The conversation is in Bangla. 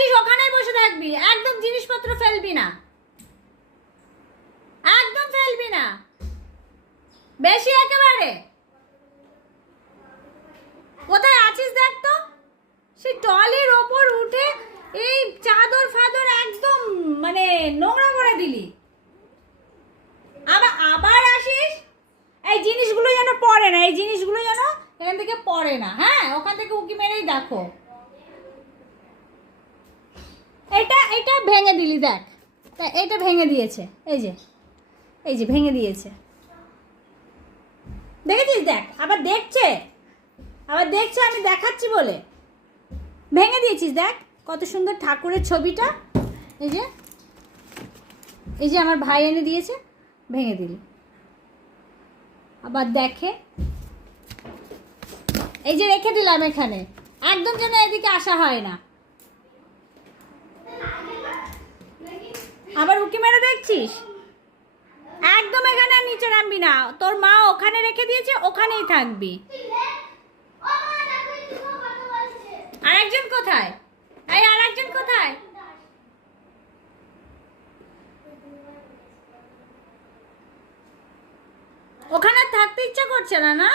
বলেছিস ওখানেই বসে থাকবি, একদম জিনিসপত্র ফেলবি না, একদম ফেলবি না, বেশি একেবারে। কোথায় আছিস দেখ তো, সেই টলির ওপর উঠে এই চাদর ফাদর একদম মানে নোংরা করে দিলি। আবার আবার আসিস, এই জিনিসগুলো যেন পড়ে না, এই জিনিসগুলো যেন এখান থেকে পড়ে না। হ্যাঁ, ওখান থেকে উকি মেরেই দেখো। এটা এটা ভেঙে দিলি, দেখ এটা ভেঙে দিয়েছে, এই যে ভেঙে দিয়েছে, দেখেছিস? দেখ আবার দেখছে, আমি দেখাচ্ছি বলে ভেঙে দিয়েছিস। দেখ কত সুন্দর ঠাকুরের ছবিটা, এই যে আমার ভাই এনে দিয়েছে, ভেঙে দিলি। আবার দেখে, এই যে রেখে দিলাম এখানে, একদম যেন এদিকে আসা হয় না। আবার উকি মেরে দেখছিস, একদম এখানে নিচে নামবি না, তোর মা ওখানে রেখে দিয়েছে, ওখানেই থাকবি। আরেকজন কোথায়? এই আরেকজন কোথায়? ওখানে থাকতে ইচ্ছা করছে না, না?